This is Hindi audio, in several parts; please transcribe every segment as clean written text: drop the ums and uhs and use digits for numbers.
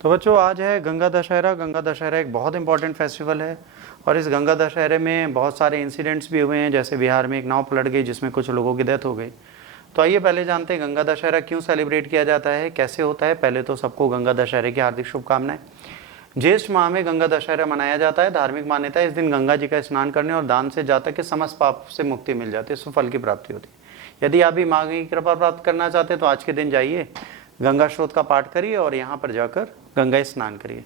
तो बच्चों आज है गंगा दशहरा। गंगा दशहरा एक बहुत इंपॉर्टेंट फेस्टिवल है और इस गंगा दशहरे में बहुत सारे इंसिडेंट्स भी हुए हैं। जैसे बिहार में एक नाव पलट गई जिसमें कुछ लोगों की डेथ हो गई। तो आइए पहले जानते हैं गंगा दशहरा क्यों सेलिब्रेट किया जाता है, कैसे होता है। पहले तो सबको गंगा दशहरे की हार्दिक शुभकामनाएं। ज्येष्ठ माह में गंगा दशहरा मनाया जाता है। धार्मिक मान्यता है इस दिन गंगा जी का स्नान करने और दान से जातक के समस्त पाप से मुक्ति मिल जाती है, सुफल की प्राप्ति होती है। यदि आप भी माँ की कृपा प्राप्त करना चाहते हैं तो आज के दिन जाइए, गंगा स्रोत का पाठ करिए और यहाँ पर जाकर गंगा स्नान करिए।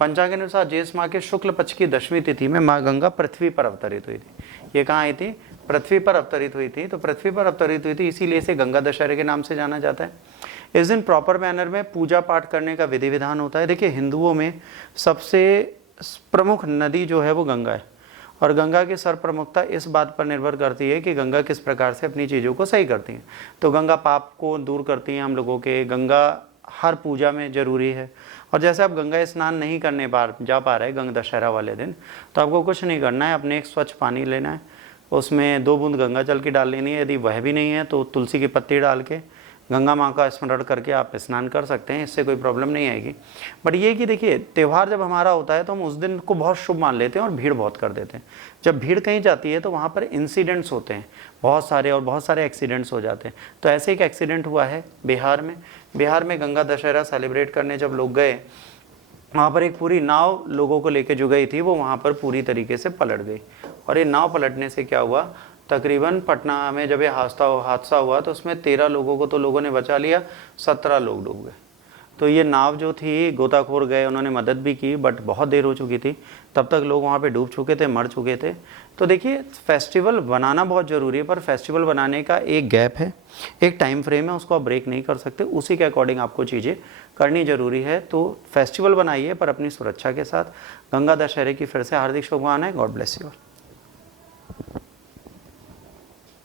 पंचांग के अनुसार ज्येष्ठ माह के शुक्ल पक्ष की 10वीं तिथि में माँ गंगा पृथ्वी पर अवतरित हुई थी। ये कहाँ आई थी? पृथ्वी पर अवतरित हुई थी। तो पृथ्वी पर अवतरित हुई थी, इसीलिए इसे गंगा दशहरे के नाम से जाना जाता है। इस दिन प्रॉपर मैनर में पूजा पाठ करने का विधि विधान होता है। देखिए, हिंदुओं में सबसे प्रमुख नदी जो है वो गंगा है और गंगा की सर्वप्रमुखता इस बात पर निर्भर करती है कि गंगा किस प्रकार से अपनी चीज़ों को सही करती है। तो गंगा पाप को दूर करती है हम लोगों के। गंगा हर पूजा में जरूरी है। और जैसे आप गंगा स्नान नहीं करने जा पा रहे गंगा दशहरा वाले दिन, तो आपको कुछ नहीं करना है, अपने एक स्वच्छ पानी लेना है, उसमें 2 बूंद गंगा जल की डाल लेनी है। यदि वह भी नहीं है तो तुलसी की पत्ती डाल के गंगा माँ का स्मरण करके आप स्नान कर सकते हैं, इससे कोई प्रॉब्लम नहीं आएगी। बट ये कि देखिए, त्यौहार जब हमारा होता है तो हम उस दिन को बहुत शुभ मान लेते हैं और भीड़ बहुत कर देते हैं। जब भीड़ कहीं जाती है तो वहाँ पर इंसिडेंट्स होते हैं बहुत सारे, और बहुत सारे एक्सीडेंट्स हो जाते हैं। तो ऐसे एक एक्सीडेंट हुआ है बिहार में। बिहार में गंगा दशहरा सेलिब्रेट करने जब लोग गए, वहाँ पर एक पूरी नाव लोगों को लेके जो गई थी वो वहाँ पर पूरी तरीके से पलट गई। और ये नाव पलटने से क्या हुआ, तकरीबन पटना में जब ये हादसा हुआ तो उसमें 13 लोगों को तो लोगों ने बचा लिया, 17 लोग डूब गए। तो ये नाव जो थी, गोताखोर गए, उन्होंने मदद भी की, बट बहुत देर हो चुकी थी, तब तक लोग वहाँ पे डूब चुके थे, मर चुके थे। तो देखिए, फेस्टिवल बनाना बहुत ज़रूरी है, पर फेस्टिवल बनाने का एक गैप है, एक टाइम फ्रेम है, उसको आप ब्रेक नहीं कर सकते। उसी के अकॉर्डिंग आपको चीज़ें करनी जरूरी है। तो फेस्टिवल बनाइए पर अपनी सुरक्षा के साथ। गंगा दशहरे की फिर से हार्दिक शुभकामनाएं। God bless you.